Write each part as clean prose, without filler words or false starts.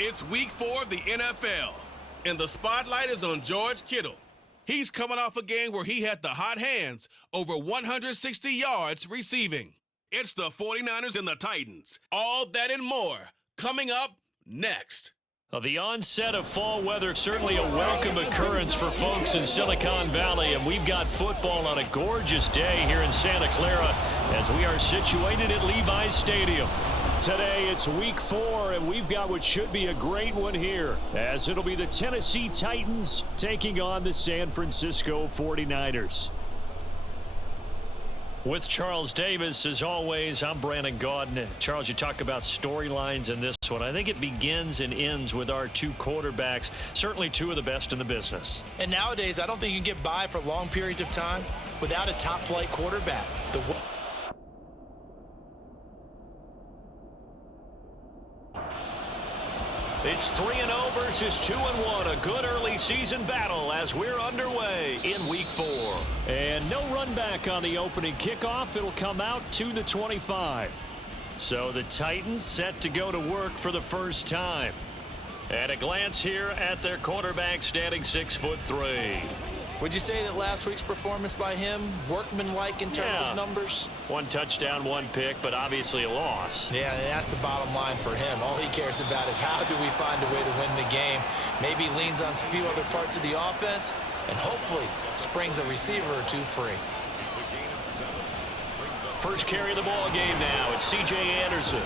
It's week 4 of the NFL, and the spotlight is on George Kittle. He's coming off a game where he had the hot hands, over 160 yards receiving. It's the 49ers and the Titans. All that and more coming up next. Well, the onset of fall weather, certainly a welcome occurrence for folks in Silicon Valley, and we've got football on a gorgeous day here in Santa Clara as we are situated at Levi's Stadium. Today it's week 4, and we've got what should be a great one here, as it'll be the Tennessee Titans taking on the San Francisco 49ers. With Charles Davis, as always, I'm Brandon Gaudin. Charles, you talk about storylines in this one. I think it begins and ends with our two quarterbacks, certainly two of the best in the business. And nowadays, I don't think you can get by for long periods of time without a top-flight quarterback. It's 3-0 versus 2-1. A good early season battle as we're underway in week 4. And no run back on the opening kickoff. It'll come out to the 25. So the Titans set to go to work for the first time. At a glance here at their quarterback, standing 6'3". Would you say that last week's performance by him, workmanlike in terms of numbers? 1 touchdown, 1 pick, but obviously a loss. Yeah, and that's the bottom line for him. All he cares about is how do we find a way to win the game. Maybe leans on a few other parts of the offense, and hopefully springs a receiver or two free. First carry of the ball game now. It's C.J. Anderson.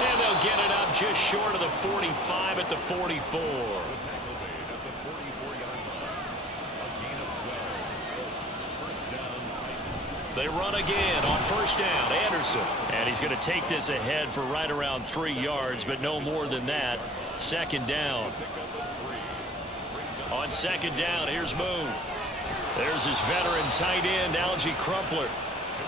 And they'll get it up just short of the 45 at the 44. They run again on first down. Anderson. And he's going to take this ahead for right around 3 yards, but no more than that. Second down. On second down, here's Moon. There's his veteran tight end, Algie Crumpler.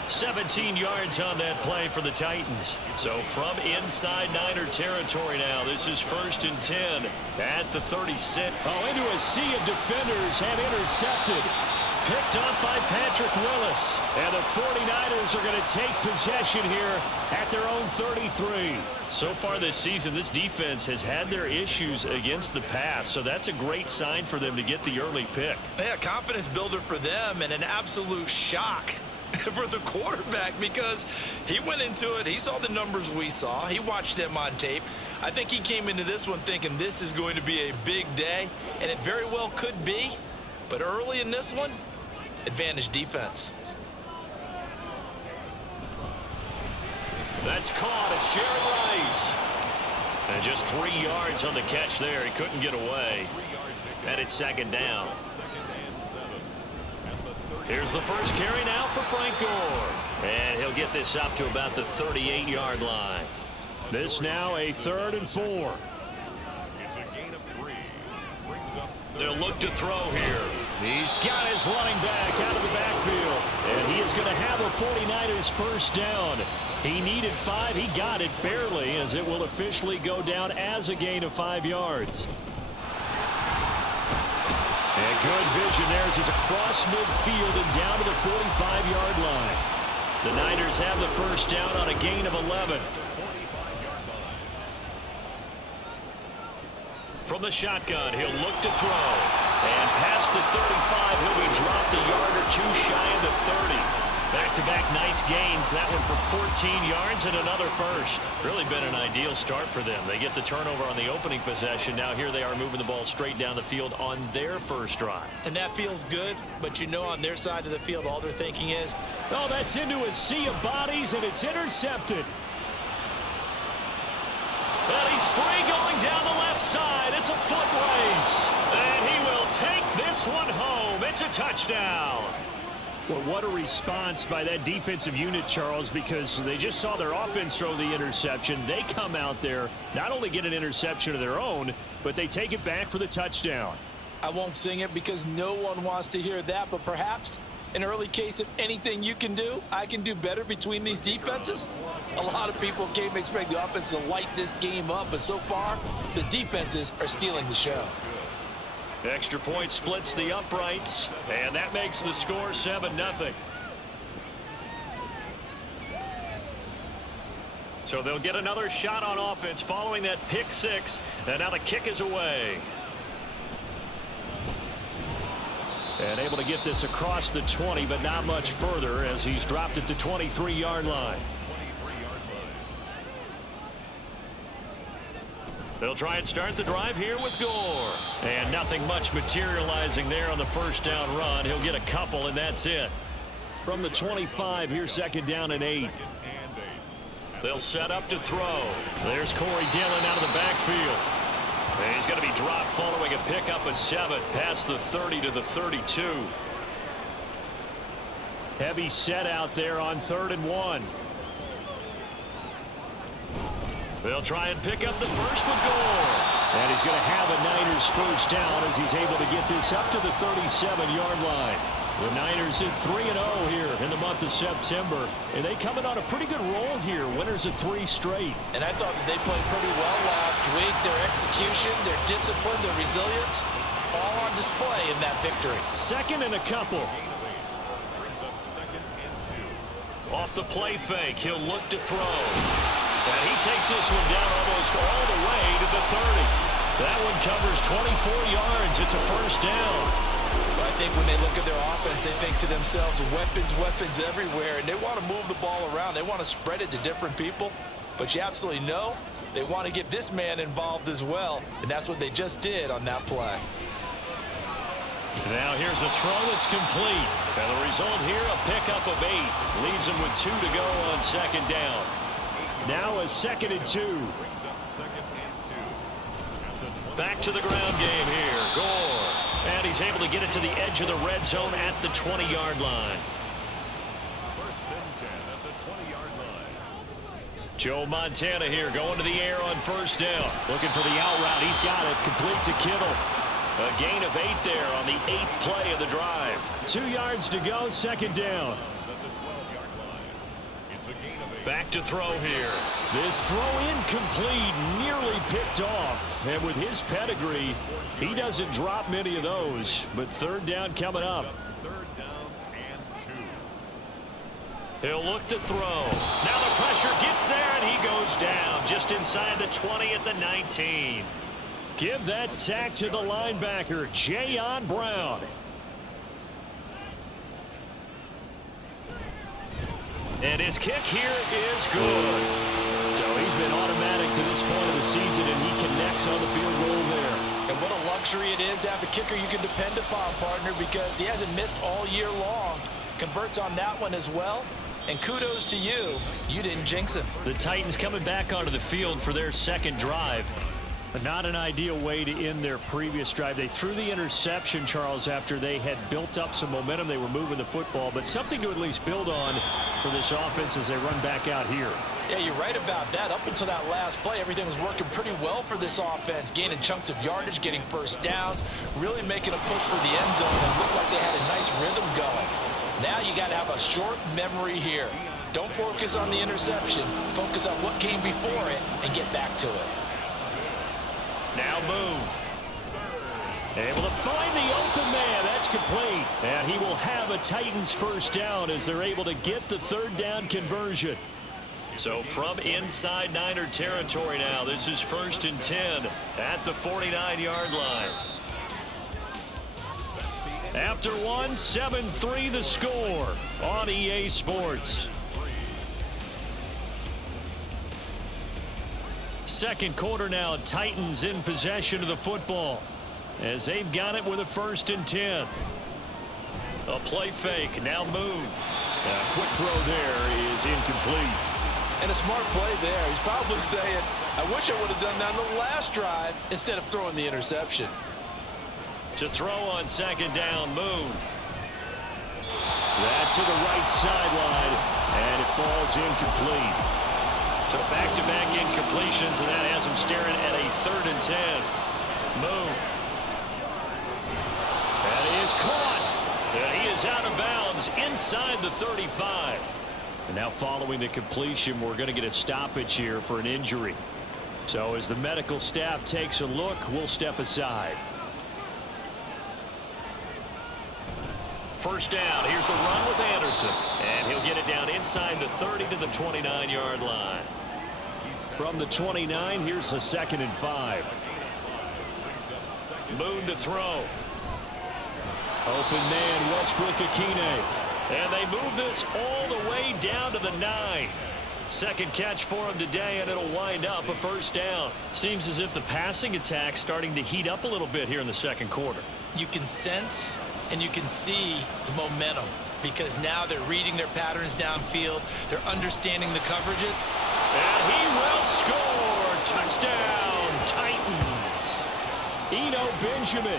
17 yards on that play for the Titans. So from inside Niner territory now, this is 1st and 10 at the 36. Oh, into a sea of defenders and intercepted. Picked up by Patrick Willis. And the 49ers are going to take possession here at their own 33. So far this season, this defense has had their issues against the pass, so that's a great sign for them to get the early pick. Yeah, confidence builder for them and an absolute shock for the quarterback because he went into it. He saw the numbers we saw. He watched them on tape. I think he came into this one thinking this is going to be a big day, and it very well could be. But early in this one, advantage defense. That's caught. It's Jerry Rice. And just 3 yards on the catch there. He couldn't get away. And it's second down. Here's the first carry now for Frank Gore. And he'll get this up to about the 38-yard line. This now a 3rd and 4. It's a gain of 3. Brings up They'll look to throw here. He's got his running back out of the backfield. And he is going to have a 49ers first down. He needed 5. He got it barely as it will officially go down as a gain of 5 yards. And good vision there as he's across midfield and down to the 45-yard line. The Niners have the first down on a gain of 11. From the shotgun, he'll look to throw. And past the 35, he'll be dropped a yard or 2 shy of the 30. Back-to-back nice gains. That one for 14 yards and another first. Really been an ideal start for them. They get the turnover on the opening possession. Now here they are moving the ball straight down the field on their first drive. And that feels good, but you know on their side of the field all they're thinking is, oh, that's into a sea of bodies, and it's intercepted. And he's free going down the left side. It's a foot race. And he will take this one home. It's a touchdown. Well, what a response by that defensive unit, Charles, because they just saw their offense throw the interception. They come out there, not only get an interception of their own, but they take it back for the touchdown. I won't sing it because no one wants to hear that, but perhaps an early case of anything you can do, I can do better between these defenses. A lot of people came to expect the offense to light this game up, but so far, the defenses are stealing the show. Extra point splits the uprights, and that makes the score 7-0. So they'll get another shot on offense following that pick six. And now the kick is away. And able to get this across the 20, but not much further as he's dropped it to 23-yard line. They'll try and start the drive here with Gore. And nothing much materializing there on the first down run. He'll get a couple, and that's it. From the 25, here's second down and 8. They'll set up to throw. There's Corey Dillon out of the backfield. And he's going to be dropped following a pickup of 7 past the 30 to the 32. Heavy set out there on 3rd and 1. They'll try and pick up the first with Gore. And he's going to have a Niners first down as he's able to get this up to the 37-yard line. The Niners in 3-0 here in the month of September. And they coming on a pretty good roll here. Winners of 3 straight. And I thought that they played pretty well last week. Their execution, their discipline, their resilience, all on display in that victory. Second and a couple. Off the play fake, he'll look to throw. And he takes this one down almost all the way to the 30. That one covers 24 yards. It's a first down. I think when they look at their offense, they think to themselves, weapons everywhere, and they want to move the ball around. They want to spread it to different people, but you absolutely know they want to get this man involved as well, and that's what they just did on that play. Now here's a throw that's complete, and the result here, a pickup of 8. Leaves him with 2 to go on second down. Now a 2nd and 2. Back to the ground game here. Gore. And he's able to get it to the edge of the red zone at the 20-yard line. First and 10 at the 20-yard line. Joe Montana here going to the air on first down. Looking for the out route. He's got it. Complete to Kittle. A gain of 8 there on the 8th play of the drive. 2 yards to go. Second down. Back to throw here. This throw incomplete, nearly picked off. And with his pedigree, he doesn't drop many of those. But third down coming up. Third down and 2. He'll look to throw. Now the pressure gets there, and he goes down just inside the 20 at the 19. Give that sack to the linebacker, Jayon Brown. And his kick here is good. So he's been automatic to this point of the season, and he connects on the field goal there. And what a luxury it is to have a kicker you can depend upon, partner, because he hasn't missed all year long. Converts on that one as well. And kudos to you. You didn't jinx him. The Titans coming back onto the field for their second drive. But not an ideal way to end their previous drive. They threw the interception, Charles, after they had built up some momentum. They were moving the football, but something to at least build on for this offense as they run back out here. Yeah, you're right about that. Up until that last play, everything was working pretty well for this offense. Gaining chunks of yardage, getting first downs, really making a push for the end zone, and looked like they had a nice rhythm going. Now you got to have a short memory here. Don't focus on the interception. Focus on what came before it and get back to it. Now Boone. Able to find the open man. That's complete. And he will have a Titans first down as they're able to get the third down conversion. So from inside Niner territory now, this is 1st and 10 at the 49-yard line. After one, 7-3 the score on EA Sports. Second quarter now, Titans in possession of the football as they've got it with a 1st and 10. A play fake, now Moon. A quick throw there is incomplete. And a smart play there. He's probably saying, I wish I would have done that on the last drive instead of throwing the interception. To throw on second down, Moon. That's to the right sideline, and it falls incomplete. So back-to-back incompletions, and that has him staring at a 3rd and 10. Moon. That is caught. And he is out of bounds inside the 35. And now following the completion, we're going to get a stoppage here for an injury. So as the medical staff takes a look, we'll step aside. First down. Here's the run with Anderson. And he'll get it down inside the 30 to the 29-yard line. From the 29, here's a 2nd and 5. Moon to throw. Open man, Westbrook-Akine. And they move this all the way down to the 9. Second catch for him today, and it'll wind up a first down. Seems as if the passing attack's starting to heat up a little bit here in the second quarter. You can sense and you can see the momentum because now they're reading their patterns downfield. They're understanding the coverages. And he will score. Touchdown, Titans. Eno Benjamin,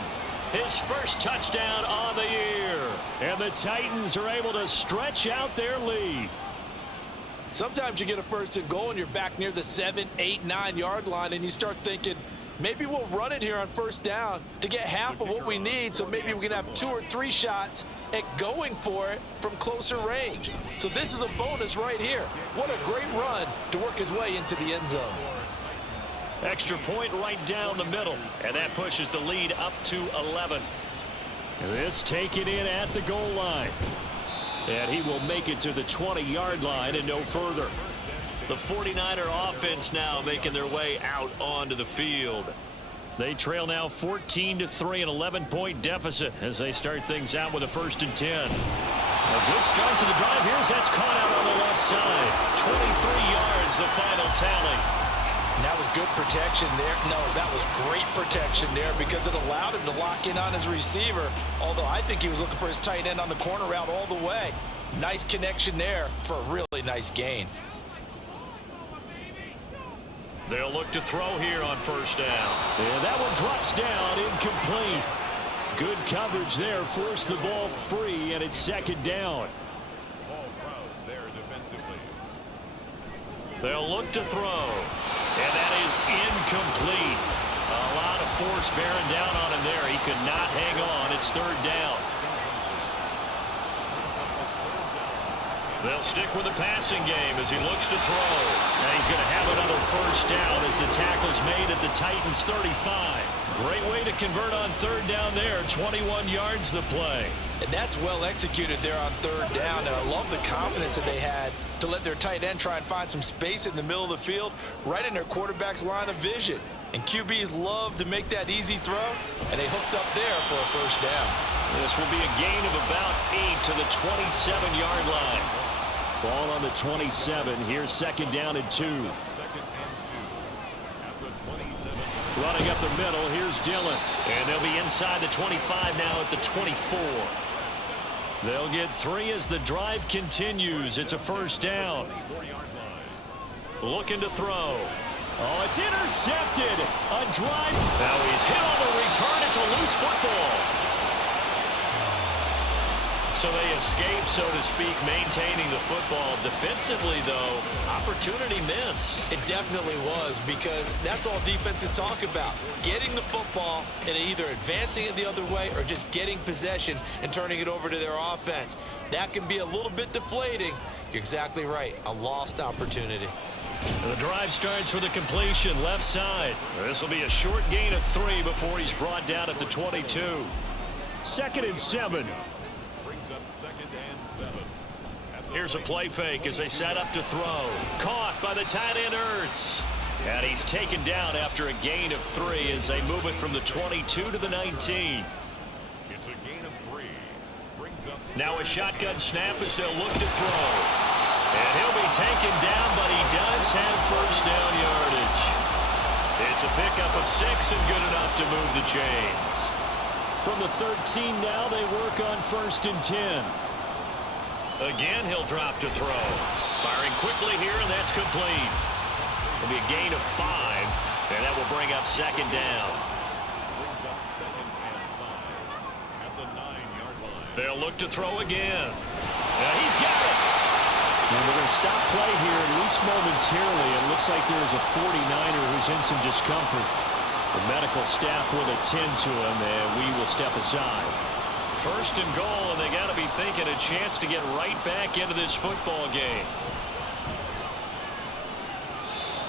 his first touchdown on the year. And the Titans are able to stretch out their lead. Sometimes you get a first and goal and you're back near the 7, 8, 9 yard line and you start thinking, maybe we'll run it here on first down to get half of what we need, so maybe we can have 2 or 3 shots at going for it from closer range. So this is a bonus right here. What a great run to work his way into the end zone. Extra point right down the middle, and that pushes the lead up to 11. This taken in at the goal line. And he will make it to the 20-yard line and no further. The 49er offense now making their way out onto the field. They trail now 14-3, an 11-point deficit as they start things out with a 1st and 10. A good start to the drive. That's caught out on the left side. 23 yards, the final tally. And that was good protection there. No, that was great protection there because it allowed him to lock in on his receiver. Although I think he was looking for his tight end on the corner route all the way. Nice connection there for a really nice gain. They'll look to throw here on first down. And that one drops down, incomplete. Good coverage there, forced the ball free, and it's 2nd down. They'll look to throw. And that is incomplete. A lot of force bearing down on him there. He could not hang on. It's 3rd down. They'll stick with the passing game as he looks to throw. And he's going to have another first down as the tackle's made at the Titans' 35. Great way to convert on 3rd down there. 21 yards the play. And that's well executed there on 3rd down. And I love the confidence that they had to let their tight end try and find some space in the middle of the field, right in their quarterback's line of vision. And QBs love to make that easy throw, and they hooked up there for a first down. This will be a gain of about 8 to the 27-yard line. Ball on the 27. Here's 2nd down and 2. Running up the middle, here's Dillon. And they'll be inside the 25 now at the 24. They'll get 3 as the drive continues. It's a first down. Looking to throw. Oh, it's intercepted. A drive. Now he's hit on the return. It's a loose football. So they escape, so to speak, maintaining the football. Defensively, though, opportunity miss. It definitely was, because that's all defenses talk about. Getting the football and either advancing it the other way or just getting possession and turning it over to their offense. That can be a little bit deflating. You're exactly right. A lost opportunity. The drive starts with a completion left side. This will be a short gain of 3 before he's brought down at the 22. 2nd and 7. Here's a play fake as they set up to throw. Caught by the tight end Ertz. And he's taken down after a gain of 3 as they move it from the 22 to the 19. It's a gain of 3. Brings up now a shotgun snap as they'll look to throw. And he'll be taken down, but he does have first down yardage. It's a pickup of 6 and good enough to move the chains. From the 13 now, they work on 1st and 10. Again, he'll drop to throw. Firing quickly here, and that's complete. It'll be a gain of 5, and that will bring up 2nd down. brings up 2nd and 5 at the 9-yard line. They'll look to throw again. And he's got it. And we're going to stop play here, at least momentarily. It looks like there is a 49er who's in some discomfort. The medical staff will attend to him, and we will step aside. 1st and goal, and they got to be thinking a chance to get right back into this football game.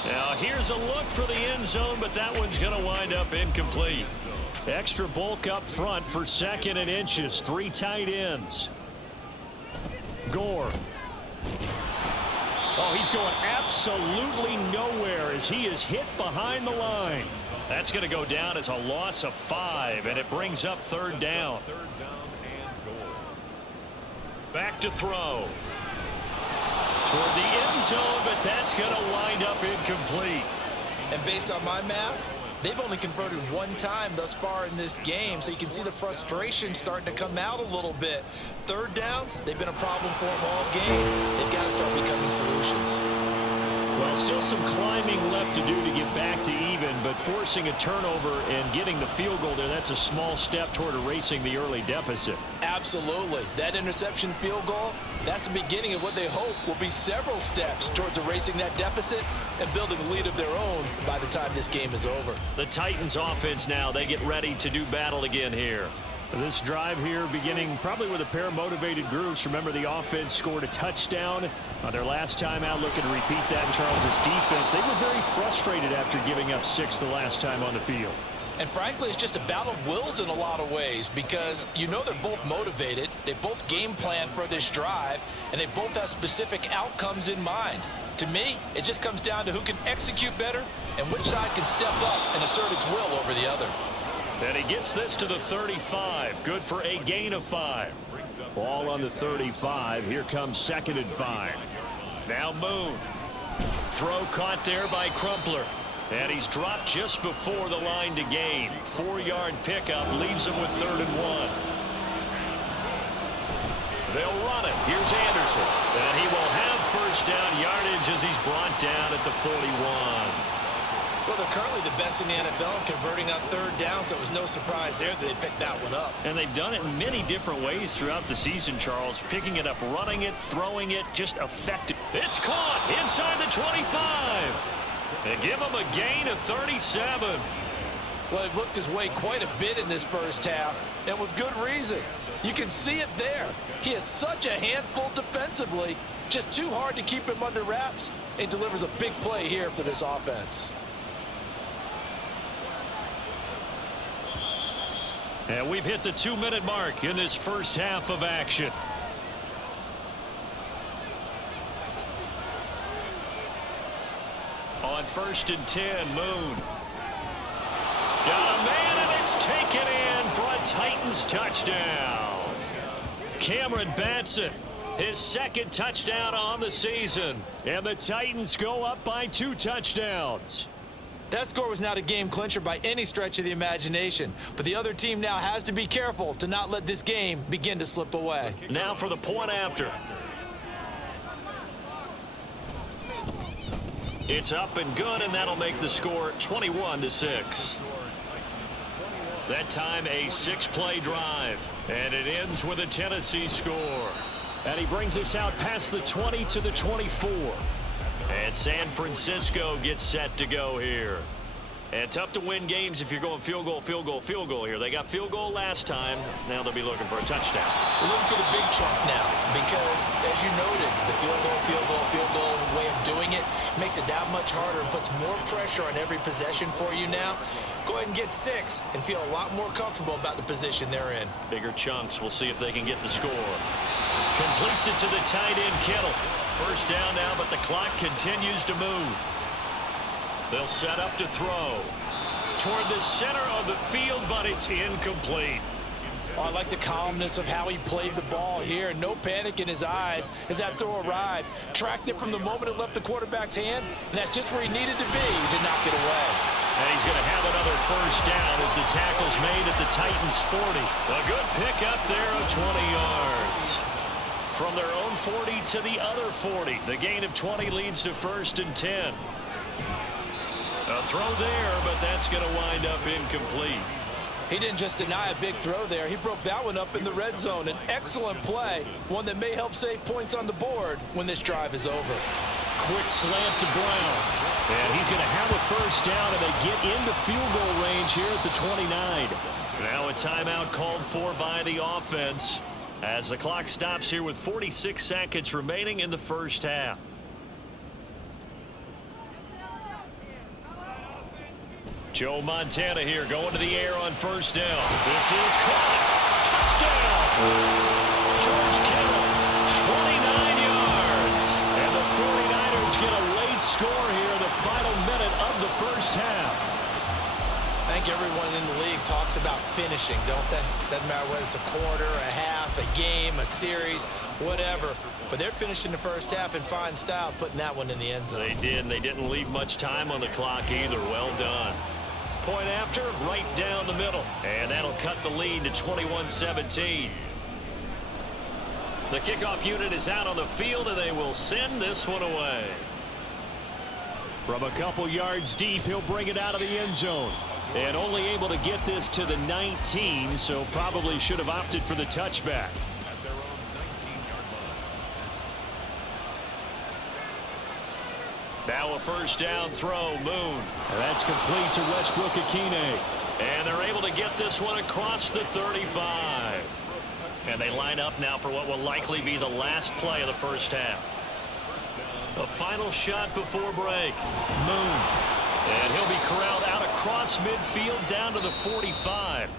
Now here's a look for the end zone, but that one's going to wind up incomplete. Extra bulk up front for 2nd and inches. 3 tight ends. Gore. Oh, he's going absolutely nowhere as he is hit behind the line. That's going to go down as a loss of 5, and it brings up third down. Back to throw. Toward the end zone, but that's going to wind up incomplete. And based on my math, they've only converted one time thus far in this game, so you can see the frustration starting to come out a little bit. Third downs, they've been a problem for them all game. They've got to start becoming solutions. Well, still some climbing left to do to get back to even, but forcing a turnover and getting the field goal there, that's a small step toward erasing the early deficit. Absolutely. That interception field goal, that's the beginning of what they hope will be several steps towards erasing that deficit and building a lead of their own by the time this game is over. The Titans offense now, they get ready to do battle again here. This drive here beginning probably with a pair of motivated groups. Remember, the offense scored a touchdown on their last time out, looking to repeat that in Charles's defense. They were very frustrated after giving up 6 the last time on the field. And frankly, it's just a battle of wills in a lot of ways because you know they're both motivated. They both game plan for this drive, and they both have specific outcomes in mind. To me, it just comes down to who can execute better and which side can step up and assert its will over the other. And he gets this to the 35. Good for a gain of 5. Ball on the 35. Here comes 2nd and 5. Now Moon. Throw caught there by Crumpler. And he's dropped just before the line to gain. 4-yard pickup leaves him with 3rd and 1. They'll run it. Here's Anderson. And he will have first down yardage as he's brought down at the 41. Well, they're currently the best in the NFL in converting on third down, so it was no surprise there that they picked that one up. And they've done it in many different ways throughout the season, Charles. Picking it up, running it, throwing it, just effective. It's caught inside the 25. And give him a gain of 37. Well, he looked his way quite a bit in this first half, and with good reason. You can see it there. He is such a handful defensively, just too hard to keep him under wraps, and delivers a big play here for this offense. And we've hit the 2-minute mark in this first half of action. On 1st and 10, Moon. Got a man, and it's taken in for a Titans touchdown. Cameron Batson, his 2nd touchdown on the season. And the Titans go up by 2 touchdowns. That score was not a game clincher by any stretch of the imagination, but the other team now has to be careful to not let this game begin to slip away. Now for the point after. It's up and good, and that'll make the score 21-6. That time a 6-play drive, and it ends with a Tennessee score. And he brings us out past the 20 to the 24. And San Francisco gets set to go here. And tough to win games if you're going field goal, field goal, field goal here. They got field goal last time. Now they'll be looking for a touchdown. We're looking for the big chunk now because, as you noted, the field goal way of doing it makes it that much harder and puts more pressure on every possession for you now. Go ahead and get 6 and feel a lot more comfortable about the position they're in. Bigger chunks. We'll see if they can get the score. Completes it to the tight end, Kittle. First down now, but the clock continues to move. They'll set up to throw toward the center of the field, but it's incomplete. Oh, I like the calmness of how he played the ball here. No panic in his eyes as that throw arrived. Tracked it from the moment it left the quarterback's hand, and that's just where he needed to be to knock it away. And he's going to have another first down as the tackle's made at the Titans' 40. A good pickup there of 20 yards. From their own 40 to the other 40. The gain of 20 leads to 1st and 10. A throw there, but that's going to wind up incomplete. He didn't just deny a big throw there. He broke that one up in the red zone. An excellent play, one that may help save points on the board when this drive is over. Quick slant to Brown. And he's going to have a first down, and they get into field goal range here at the 29. Now a timeout called for by the offense as the clock stops here with 46 seconds remaining in the first half. Joe Montana here going to the air on first down. This is caught. Touchdown. George Kittle, 29 yards. And the 49ers first half. I think everyone in the league talks about finishing, don't they? Doesn't matter whether it's a quarter, a half, a game, a series, whatever. But they're finishing the first half in fine style, putting that one in the end zone. They did, and they didn't leave much time on the clock either. Well done. Point after, right down the middle. And that'll cut the lead to 21-17. The kickoff unit is out on the field, and they will send this one away. From a couple yards deep, he'll bring it out of the end zone. And only able to get this to the 19, so probably should have opted for the touchback. At their own 19-yard line. Now a first down throw, Moon. And that's complete to Westbrook Akine. And they're able to get this one across the 35. And they line up now for what will likely be the last play of the first half. The final shot before break. Moon. And he'll be corralled out across midfield down to the 45.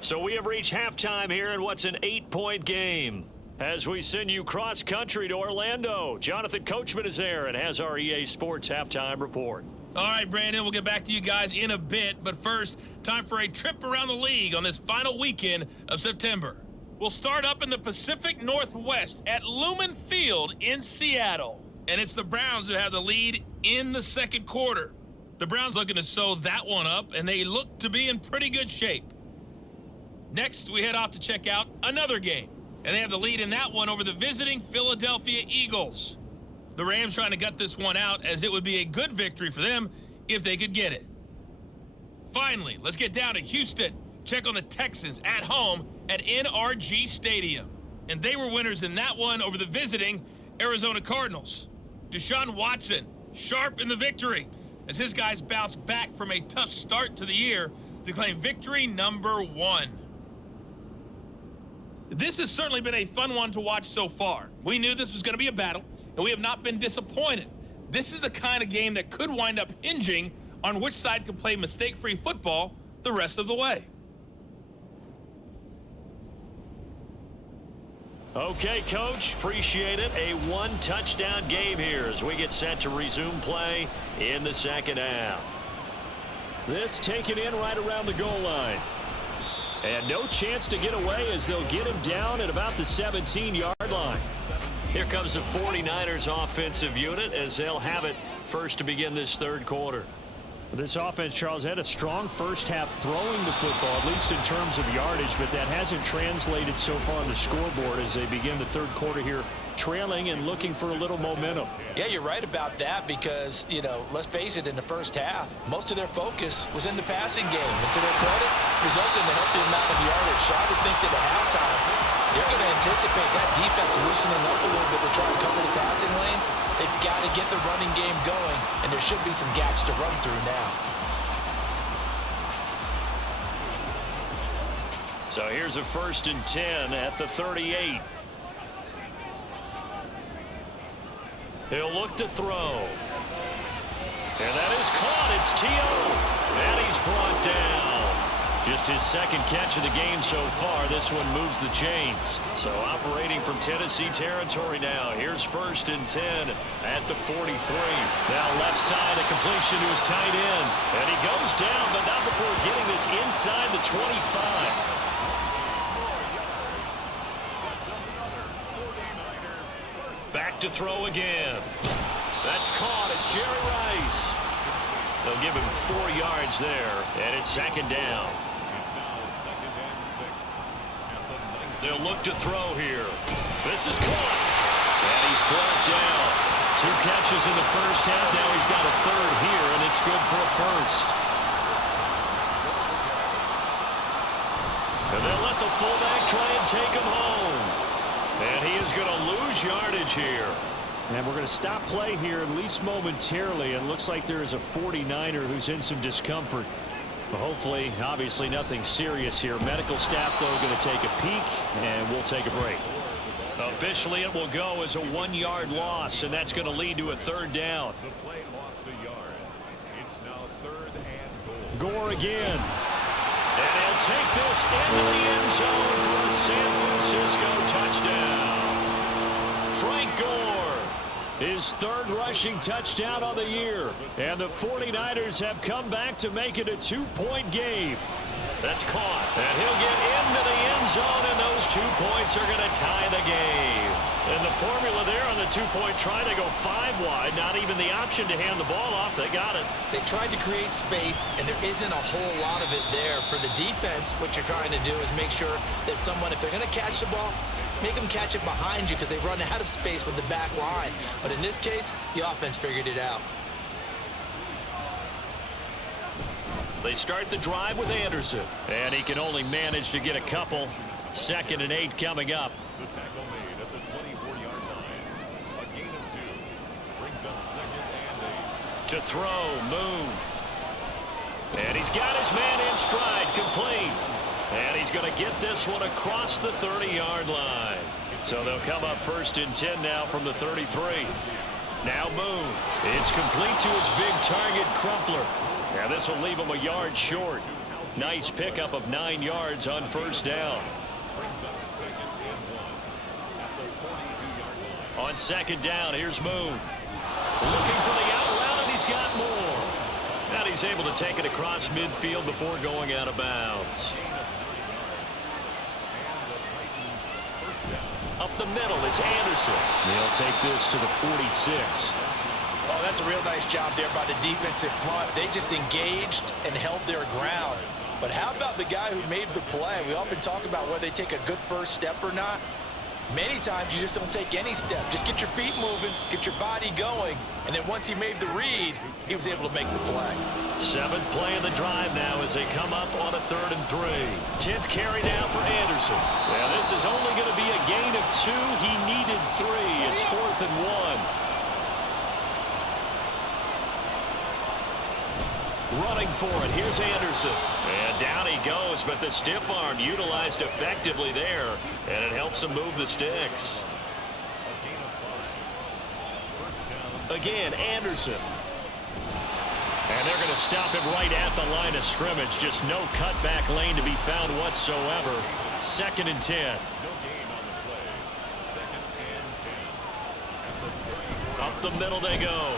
So we have reached halftime here in what's an 8-point game. As we send you cross-country to Orlando, Jonathan Coachman is there and has our EA Sports halftime report. All right, Brandon, we'll get back to you guys in a bit. But first, time for a trip around the league on this final weekend of September. We'll start up in the Pacific Northwest at Lumen Field in Seattle. And it's the Browns who have the lead in the second quarter. The Browns looking to sew that one up, and they look to be in pretty good shape. Next, we head off to check out another game. And they have the lead in that one over the visiting Philadelphia Eagles. The Rams trying to gut this one out, as it would be a good victory for them if they could get it. Finally, let's get down to Houston. Check on the Texans at home at NRG Stadium. And they were winners in that one over the visiting Arizona Cardinals. Deshaun Watson, sharp in the victory, as his guys bounce back from a tough start to the year to claim victory number 1. This has certainly been a fun one to watch so far. We knew this was going to be a battle, and we have not been disappointed. This is the kind of game that could wind up hinging on which side can play mistake-free football the rest of the way. Okay, Coach, appreciate it. A one-touchdown game here as we get set to resume play in the second half. This taken in right around the goal line. And no chance to get away as they'll get him down at about the 17-yard line. Here comes the 49ers offensive unit as they'll have it first to begin this third quarter. This offense, Charles, had a strong first half throwing the football, at least in terms of yardage, but that hasn't translated so far on the scoreboard as they begin the third quarter here, trailing and looking for a little momentum. Yeah, you're right about that because, let's face it, in the first half, most of their focus was in the passing game. And to their credit, resulted in a healthy amount of yardage. So I would think that at halftime, they're going to anticipate that defense loosening up a little bit to try and cover the passing lanes. They've got to get the running game going, and there should be some gaps to run through now. So here's a 1st and 10 at the 38. He'll look to throw. And that is caught. It's T.O. And he's brought down. Just his second catch of the game so far. This one moves the chains. So operating from Tennessee territory now. Here's 1st and 10 at the 43. Now left side, a completion to his tight end. And he goes down, but not before getting this inside the 25. Back to throw again. That's caught. It's Jerry Rice. They'll give him 4 yards there, and it's second down. It's now 2nd and 6. At the 19. They'll look to throw here. This is caught. And he's brought down. 2 catches in the first half. Now he's got a third here, and it's good for a first. And they'll let the fullback try and take him home. And he is going to lose yardage here. And we're going to stop play here, at least momentarily. It looks like there is a 49er who's in some discomfort. But hopefully, obviously, nothing serious here. Medical staff, though, going to take a peek, and we'll take a break. Officially, it will go as a 1-yard loss, and that's going to lead to a third down. The play lost a yard. It's now 3rd and goal. Gore again. And he'll take this into the end zone for a San Francisco touchdown. Frank Gore. His third rushing touchdown on the year. And the 49ers have come back to make it a 2-point game. That's caught. And he'll get into the end zone, and those 2 points are going to tie the game. And the formula there on the 2-point try to go 5 wide. Not even the option to hand the ball off. They got it. They tried to create space, and there isn't a whole lot of it there. For the defense, what you're trying to do is make sure that if they're going to catch the ball, make them catch it behind you because they run out of space with the back line. But in this case, the offense figured it out. They start the drive with Anderson. And he can only manage to get a couple. 2nd and 8 coming up. The tackle made at the 24-yard line. A gain of 2. Brings up 2nd and 8. To throw, Moon. And he's got his man in stride, complete. And he's going to get this one across the 30-yard line. So they'll come up 1st and 10 now from the 33. Now Moon. It's complete to his big target, Crumpler. And this will leave him a yard short. Nice pickup of 9 yards on 1st down. Brings up 2nd and 1 at the 42-yard line. On 2nd down, here's Moon. Looking for the out route, and he's got more. And he's able to take it across midfield before going out of bounds. Up the middle, it's Anderson. He'll take this to the 46. Oh, that's a real nice job there by the defensive front. They just engaged and held their ground. But how about the guy who made the play? We often talk about whether they take a good first step or not. Many times you just don't take any step. Just get your feet moving, get your body going, and then once he made the read, he was able to make the play. 7th play of the drive now as they come up on a 3rd and 3. 10th carry now for Anderson. Now this is only going to be a gain of 2. He needed 3. It's 4th and 1. Running for it. Here's Anderson. And down he goes, but the stiff arm utilized effectively there, and it helps him move the sticks. Again, Anderson. And they're going to stop him right at the line of scrimmage. Just no cutback lane to be found whatsoever. 2nd and 10. Up the middle they go.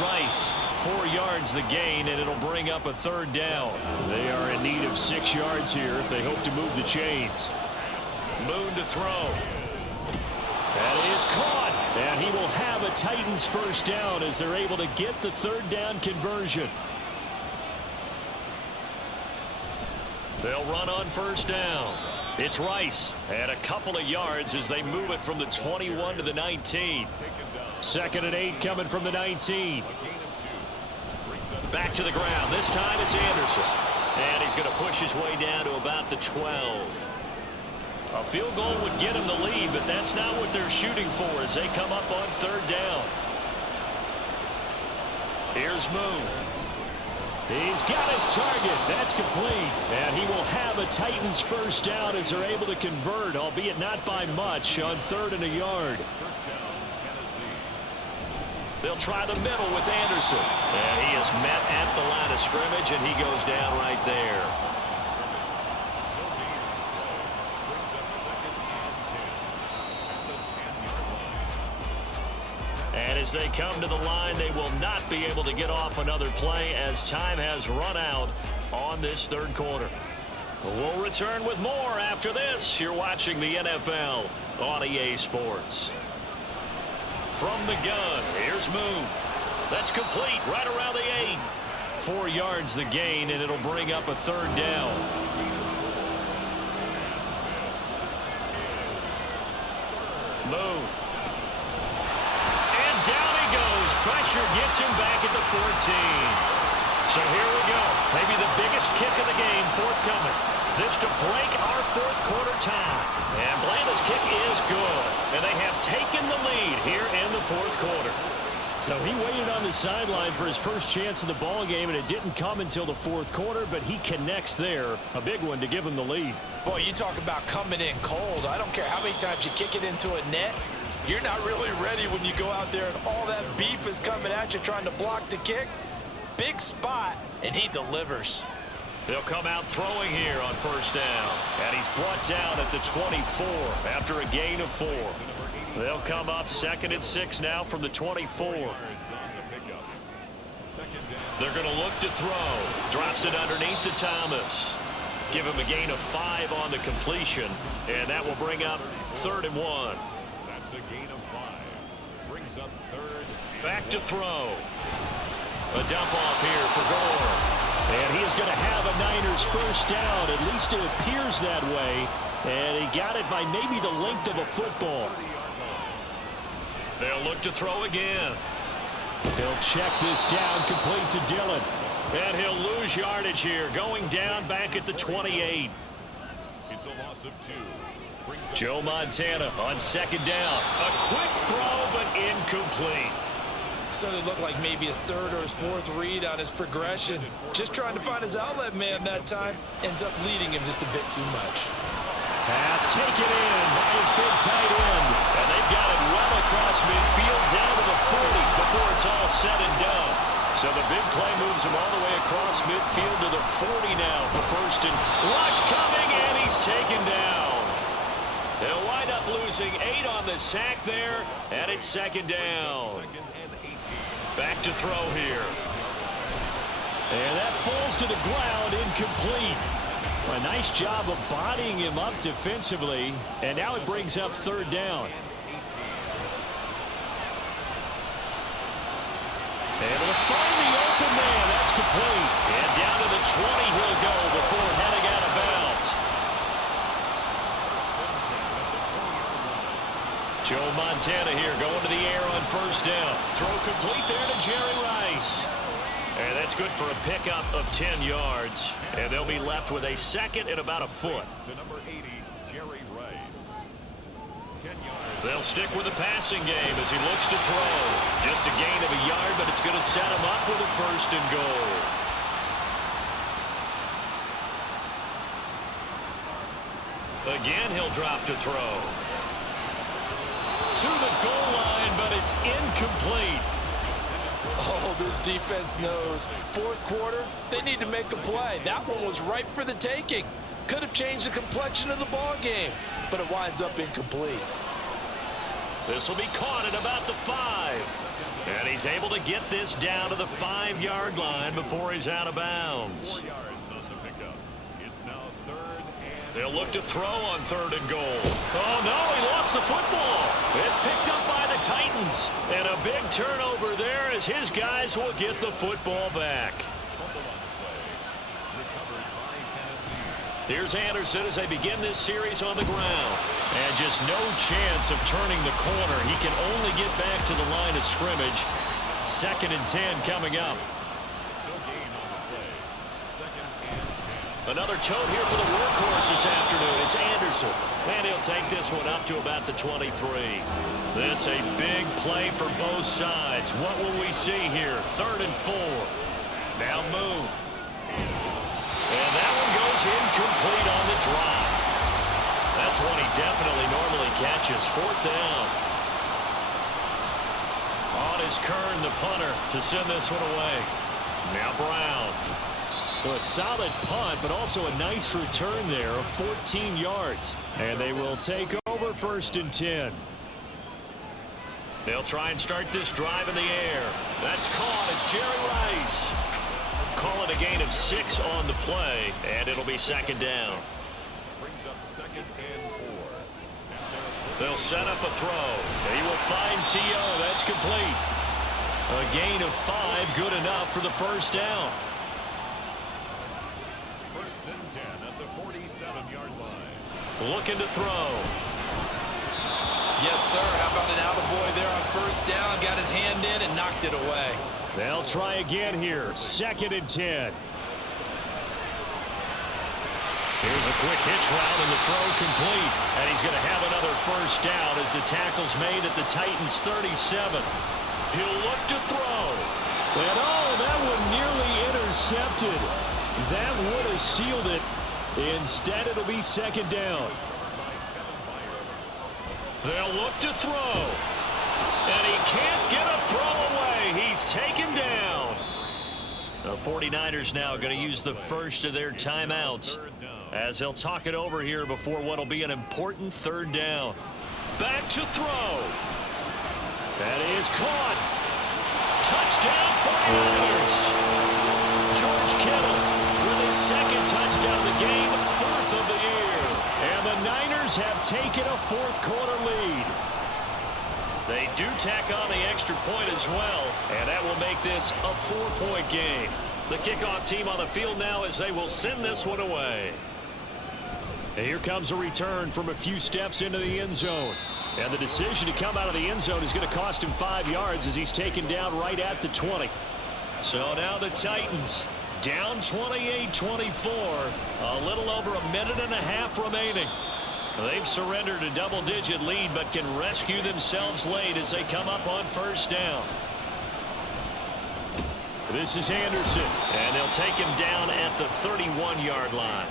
Rice, 4 yards the gain, and it'll bring up a 3rd down. They are in need of 6 yards here if they hope to move the chains. Moon to throw. That is caught, and he will have a Titans 1st down as they're able to get the 3rd down conversion. They'll run on 1st down. It's Rice, and a couple of yards as they move it from the 21 to the 19. 2nd and 8 coming from the 19. Back to the ground. This time it's Anderson. And he's going to push his way down to about the 12. A field goal would get him the lead, but that's not what they're shooting for as they come up on 3rd down. Here's Moon. He's got his target. That's complete. And he will have a Titans 1st down as they're able to convert, albeit not by much, on 3rd and a yard. They'll try the middle with Anderson. And he is met at the line of scrimmage, and he goes down right there. And as they come to the line, they will not be able to get off another play as time has run out on this 3rd quarter. We'll return with more after this. You're watching the NFL on EA Sports. From the gun, here's Moon. That's complete right around the 8. 4 yards the gain, and it'll bring up a 3rd down. Moon. And down he goes. Pressure gets him back at the 14. So here we go. Maybe the biggest kick of the game forthcoming. This to break our 4th quarter tie. And Blanda's kick is good. And they have taken the lead here in the 4th quarter. So he waited on the sideline for his first chance in the ball game, and it didn't come until the 4th quarter, but he connects there. A big one to give him the lead. Boy, you talk about coming in cold. I don't care how many times you kick it into a net. You're not really ready when you go out there and all that beef is coming at you trying to block the kick. Big spot, and he delivers. They'll come out throwing here on 1st down. And he's brought down at the 24 after a gain of 4. They'll come up 2nd and 6 now from the 24. They're going to look to throw. Drops it underneath to Thomas. Give him a gain of 5 on the completion, and that will bring up 3rd and 1. That's a gain of 5. Brings up 3rd. Back to throw. A dump off here for Gore. And he is going to have a Niners first down. At least it appears that way. And he got it by maybe the length of a football. They'll look to throw again. He'll check this down, complete to Dillon. And he'll lose yardage here, going down back at the 28. It's a loss of 2. Joe Montana on 2nd down. A quick throw, but incomplete. Certainly looked like maybe his 3rd or his 4th read on his progression. Just trying to find his outlet man that time. Ends up leading him just a bit too much. Pass taken in by his big tight end. And they've got it well across midfield down to the 40 before it's all said and done. So the big play moves him all the way across midfield to the 40 now for 1st and rush coming, and he's taken down. They'll wind up losing 8 on the sack there, and it's 2nd down. Back to throw here. And that falls to the ground, incomplete. A nice job of bodying him up defensively, and now it brings up 3rd down. Able to find the open man. That's complete. And down to the 20 he'll go before heading out of bounds. Joe Montana here going to the air on 1st down. Throw complete there to Jerry Rice. And that's good for a pickup of 10 yards. And they'll be left with a 2nd and about a foot. To number 80, Jerry Rice. 10 yards. They'll stick with the passing game as he looks to throw. Just a gain of a yard, but it's going to set him up with a 1st and goal. Again, he'll drop to throw. To the goal line, but it's incomplete. Oh, this defense knows. 4th quarter, they need to make a play. That one was ripe for the taking. Could have changed the complexion of the ball game, but it winds up incomplete. This will be caught at about the 5. And he's able to get this down to the 5-yard line before he's out of bounds. 4 yards on the pickup. It's now 3rd and... They'll look to throw on 3rd and goal. Oh, no, he lost the football. It's picked up by the Titans. And a big turnover there as his guys will get the football back. Here's Anderson as they begin this series on the ground. And just no chance of turning the corner. He can only get back to the line of scrimmage. 2nd and 10 coming up. Another tote here for the workhorse this afternoon. It's Anderson. And he'll take this one up to about the 23. This a big play for both sides. What will we see here? 3rd and 4. Now Moon. And that one goes incomplete on the drop. That's one he definitely normally catches. 4th down. On is Kern, the punter, to send this one away. Now Brown. Well, a solid punt, but also a nice return there of 14 yards. And they will take over 1st and 10. They'll try and start this drive in the air. That's caught. It's Jerry Rice. Call it a gain of 6 on the play, and it'll be 2nd down. Brings up 2nd and 4. They'll set up a throw. He will find T.O. That's complete. A gain of 5, good enough for the 1st down. 1st and 10 at the 47-yard line. Looking to throw. Yes, sir. How about an attaboy there on 1st down? Got his hand in and knocked it away. They'll try again here. 2nd and 10. Here's a quick hitch route and the throw complete. And he's going to have another 1st down as the tackle's made at the Titans' 37. He'll look to throw. And oh, that one nearly intercepted. That would have sealed it. Instead, it'll be 2nd down. They'll look to throw. And he can't get a throw away. He's taken down. The 49ers now going to use the first of their timeouts as they'll talk it over here before what will be an important 3rd down. back to throw. That is caught. Touchdown 49ers. George Kittle with his second touchdown of the game, fourth of the year. And the Niners have taken a fourth-quarter lead. They do tack on the extra point as well, and that will make this a 4-point game. The kickoff team on the field now as they will send this one away. And here comes a return from a few steps into the end zone. And the decision to come out of the end zone is going to cost him 5 yards as he's taken down right at the 20. So now the Titans down 28-24. A little over a minute and a half remaining. They've surrendered a double-digit lead but can rescue themselves late as they come up on first down. This is Anderson, and they'll take him down at the 31-yard line.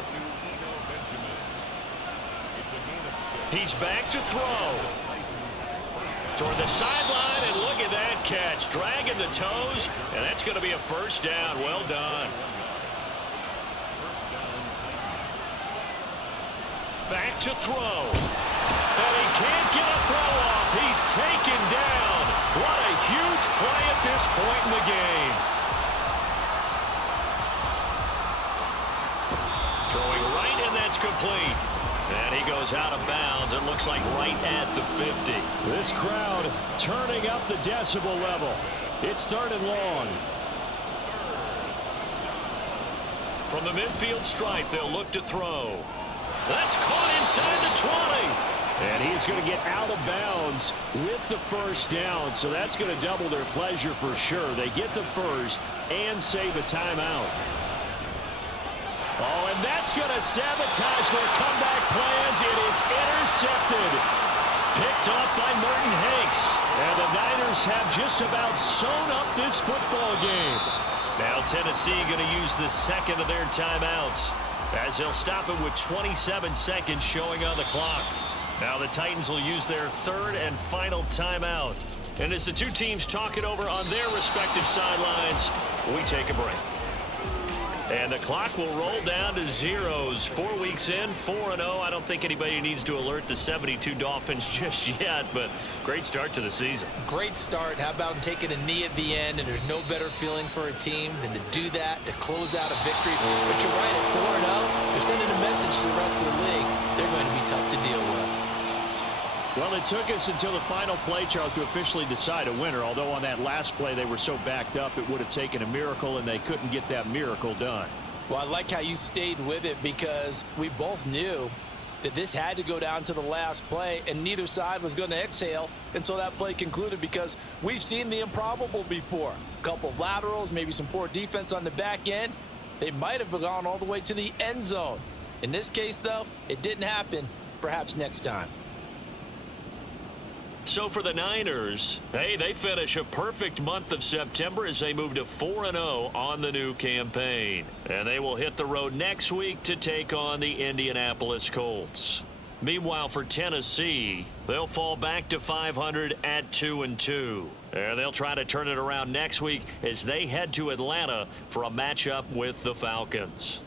He's back to throw. Toward the sideline, and look at that catch. Dragging the toes, and that's going to be a first down. Well done. Back to throw. And he can't get a throw off. He's taken down. What a huge play at this point in the game. Throwing right, and that's complete. And he goes out of bounds. It looks like right at the 50. This crowd turning up the decibel level. It's third and long. From the midfield stripe, they'll look to throw. That's caught inside the 20. And he's going to get out of bounds with the first down. So that's going to double their pleasure for sure. They get the first and save a timeout. Oh, and that's going to sabotage their comeback plans. It is intercepted. Picked off by Merton Hanks. And the Niners have just about sewn up this football game. Now Tennessee going to use the second of their timeouts, as they'll stop it with 27 seconds showing on the clock. Now the Titans will use their third and final timeout. And as the two teams talk it over on their respective sidelines, we take a break. And the clock will roll down to zeros. 4 weeks in, 4-0. I don't think anybody needs to alert the 72 Dolphins just yet, but great start to the season. Great start. How about taking a knee at the end? And there's no better feeling for a team than to do that, to close out a victory. But you're right, at 4-0, they're sending a message to the rest of the league. They're going to be tough to deal with. Well, it took us until the final play, Charles, to officially decide a winner. Although on that last play they were so backed up, it would have taken a miracle, and they couldn't get that miracle done. Well, I like how you stayed with it, because we both knew that this had to go down to the last play, and neither side was going to exhale until that play concluded, because we've seen the improbable before. A couple of laterals, maybe some poor defense on the back end. They might have gone all the way to the end zone. In this case, though, it didn't happen. Perhaps next time. So for the Niners, hey, they finish a perfect month of September as they move to 4-0 on the new campaign. And they will hit the road next week to take on the Indianapolis Colts. Meanwhile, for Tennessee, they'll fall back to 500 at 2-2. And they'll try to turn it around next week as they head to Atlanta for a matchup with the Falcons.